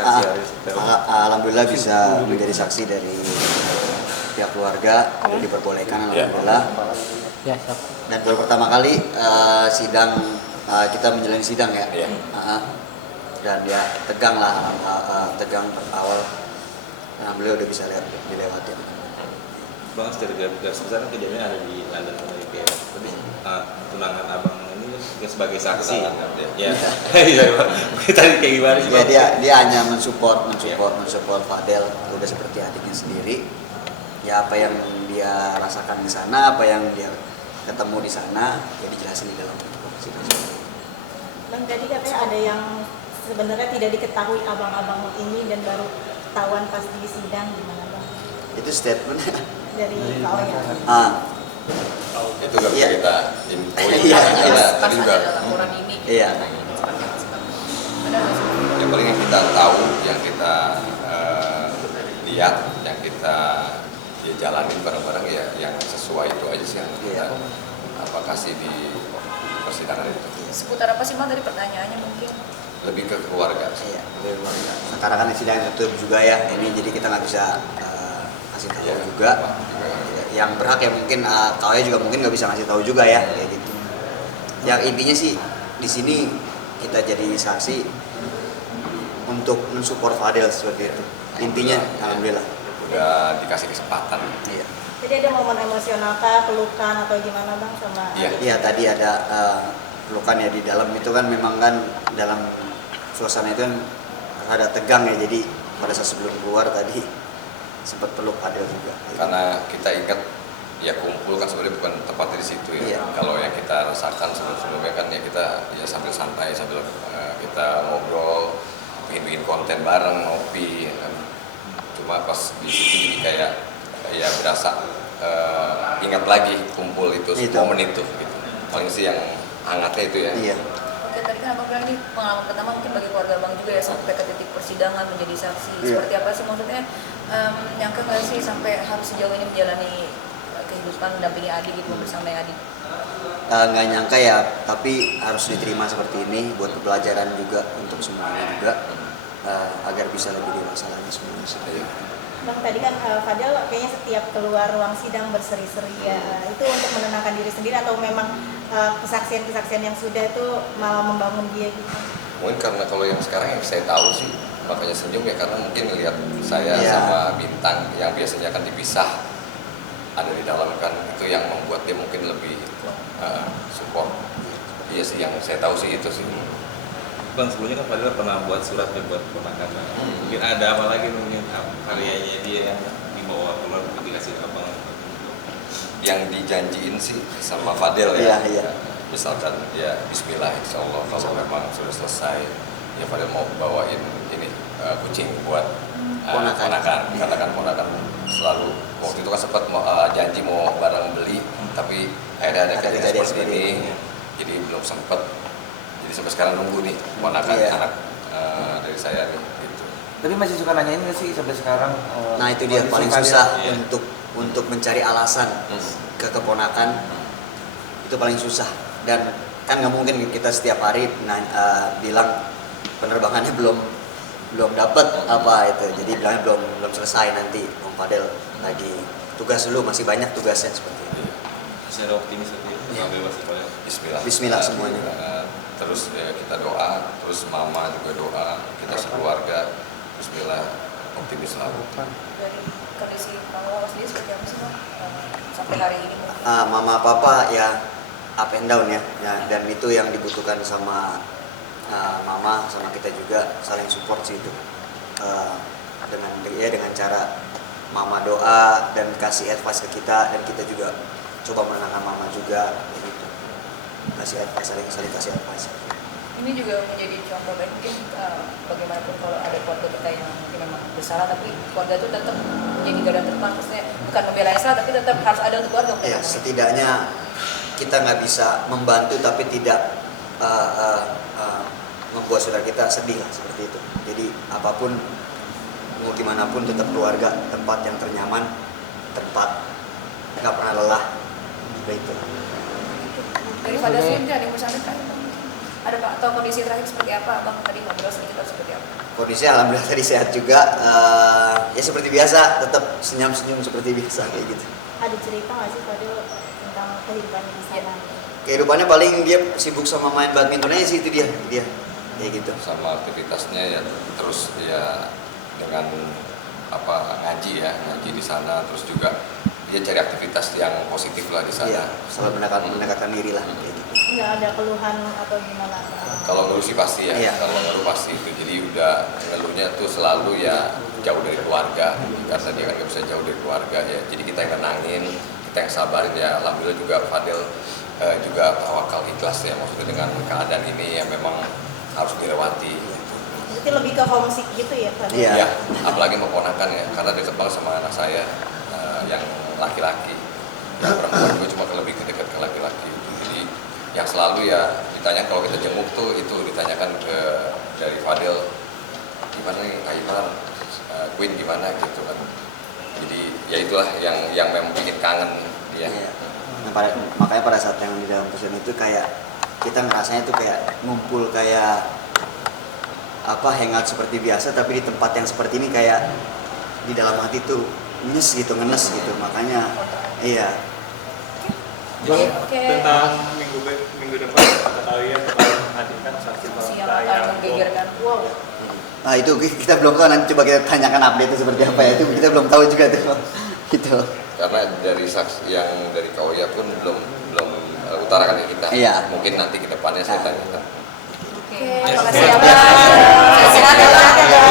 saksi alhamdulillah bisa menjadi saksi dari pihak keluarga, diperbolehkan alhamdulillah. Dan baru pertama kali sidang kita menjalani sidang ya. Dan ya tegang lah, tegang awal. Alhamdulillah udah bisa dilewati. Bang, secara garis besar kejadian ada di London Amerika ya. Tapi tunangan abang ini sebagai saksi. Ya. Iya, tadi kayak gimana sih? Ya, dia hanya mensupport Fadel, udah seperti adiknya sendiri. Ya apa yang dia rasakan di sana, apa yang dia ketemu di sana, ya dijelasin di dalam sidang. Bang, tadi katanya ada yang sebenarnya tidak diketahui abang-abang ini dan baru ketahuan pas di sidang, gimana Bang? Itu statement Dari Kak Oya. Itu gak bisa kita infoin. Tadi juga laporan ini. Iya. Yang paling yang kita tahu, yang kita lihat, yang kita jalanin bareng-bareng ya yang sesuai itu aja sih yang kita kasih di persidangan itu. Seputar apa sih Bang dari pertanyaannya mungkin? Lebih ke keluarga. Iya, lebih keluarga. Sekarang kan sidang tertutup juga ya, ini jadi kita nggak bisa kasih tahu juga. Yang berhak ya mungkin tahu ya juga mungkin nggak bisa ngasih tahu juga ya kayak gitu. Yang intinya sih di sini kita jadi saksi untuk mensupport Fadel seperti itu. Intinya alhamdulillah. Udah dikasih kesempatan. Iya. Jadi ada momen emosional kah, pelukan atau gimana Bang sama adik? Iya tadi ada pelukan ya di dalam itu kan memang kan dalam suasana itu kan rada tegang ya, jadi pada saat sebelum keluar tadi sempat peluk Fadel juga. Karena kita ingat ya kumpul kan sebenarnya bukan tepatnya di situ ya. Iya. Kalau yang kita rasakan sebelum-sebelumnya kan ya kita ya sambil santai, sambil kita ngobrol, bikin konten bareng, ngopi. Kan. Cuma pas di situ jadi kayak ya berasa ingat lagi kumpul itu. Momen itu gitu. Paling sih yang hangatnya itu ya. Iya. Oke, tadi kan Abang bilang ini pengalaman pertama mungkin bagi keluarga Abang juga ya sampai ke titik persidangan menjadi saksi. Iya. Seperti apa sih maksudnya? Nyangka nggak sih sampai harus sejauh ini menjalani kehidupan mendampingi adik gitu bersama adik? Nggak nyangka ya, tapi harus diterima seperti ini buat pembelajaran juga untuk semuanya juga agar bisa lebih dewasa lagi semuanya. Bang, tadi kan Fadel kayaknya setiap keluar ruang sidang berseri-seri ya. Itu untuk menenangkan diri sendiri atau memang kesaksian-kesaksian yang sudah itu malah membangun dia gitu? Mungkin karena kalau yang sekarang yang saya tahu sih makanya senyum ya karena mungkin ngelihat saya sama Bintang yang biasanya akan dipisah ada di dalam kan itu yang membuat dia mungkin lebih support. Iya sih yang saya tahu sih itu sih. Bang, sebelumnya kan Fadil pernah buat surat ya buat ponakan. Mungkin ada apa lagi mungkin karyanya dia yang dibawa keluar dikasih abang? Yang dijanjiin sih sama Fadel ya. Iya. Misalkan ya Bismillah insya Allah kalau memang sudah selesai ya Fadel mau bawain ini kucing buat ponakan. Katakan ponakan selalu waktu itu kan sempat janji mau barang beli tapi ada kejadian seperti ini jadi belum sempat. Jadi sampai sekarang nunggu nih ponakan anak dari saya nih gitu. Tapi masih suka nanyain nggak sih sampai sekarang? Nah itu dia paling susah untuk mencari alasan ke keponakan itu paling susah dan kan nggak mungkin kita setiap hari bilang penerbangannya belum dapat apa itu jadi bilangnya belum selesai nanti Om Fadel lagi tugas dulu masih banyak tugasnya seperti itu. Masih ada optimis seperti itu? Bismillah semuanya. Terus ya, kita doa, terus mama juga doa, kita sekeluarga, Bismillah optimis lah. Dari kondisi Mama sendiri seperti apa sih Bang sampai hari ini? Mama papa ya up and down ya dan itu yang dibutuhkan sama mama sama kita juga saling support sih itu dengan cara mama doa dan kasih advice ke kita dan kita juga coba menenangkan mama juga begitu kasih advice saling kasih advice. Ini juga menjadi contoh baik mungkin bagaimanapun kalau ada keluarga kita yang mungkin memang bersalah tapi keluarga itu tetap menjadi garda terdepan maksudnya bukan membela yang salah tapi tetap harus ada untuk keluarga. Ya setidaknya kita nggak bisa membantu tapi tidak membuat saudara kita sedih lah seperti itu. Jadi apapun mau gimana pun tetap keluarga tempat yang ternyaman, tempat nggak pernah lelah, begitu. Dari Fadel sendiri ada yang bersalah kan? Ada Pak, atau kondisi terakhir seperti apa? Abang tadi ngobrol sedikit atau seperti apa? Kondisi alhamdulillah tadi sehat juga. Ya seperti biasa, tetap senyum-senyum seperti biasa kayak gitu. Ada cerita nggak sih Fadil tentang kehidupannya di sana? Kehidupannya paling dia sibuk sama main badminton aja sih, itu dia kayak gitu. Sama aktivitasnya ya terus ya dengan ngaji di sana, terus juga dia cari aktivitas yang positif lah di sana. Iya, selalu mendekatkan diri lah kayak gitu. Nggak ada keluhan atau gimana? Kalau ngeluh sih pasti ya, Iya. kalau ngeluh pasti itu. Jadi udah ngeluhnya tuh selalu ya jauh dari keluarga, karena dia kan nggak bisa jauh dari keluarga ya. Jadi kita yang tenangin, kita yang sabarin ya. Alhamdulillah juga Fadil juga tawakal ikhlas ya, maksudnya dengan keadaan ini yang memang harus dilewati. Berarti lebih ke homesick gitu ya Fadil? Iya. Ya, apalagi mau ponakan ya, karena deket banget sama anak saya yang laki-laki. Yang perempuan juga cuma lebih dekat ke laki-laki. Jadi yang selalu ya ditanya kalau kita jenguk tuh itu ditanyakan dari Fadil, gimana nih Kak Imar, Queen gimana gitu kan. Jadi ya itulah yang memang bikin kangen dia. Iya. Nah, makanya pada saat yang di dalam pesan itu kayak kita ngerasanya tuh kayak ngumpul kayak hangout seperti biasa, tapi di tempat yang seperti ini kayak di dalam hati tuh ngenes gitu, makanya iya. Oke. Tentang minggu depan kalian bakal menghadirkan saksi Yang fakta akan yang menggegerkan. Wow. Nah itu kita belum tahu, nanti coba kita tanyakan update itu seperti apa ya, itu kita belum tahu juga tuh gitu. Karena dari saksi yang dari Kauya pun belum utarakan ke kita. Iya. Mungkin nanti ke depannya saya tanyakan. Oke, terima kasih ya Bang. Sehat-sehat ya Bang.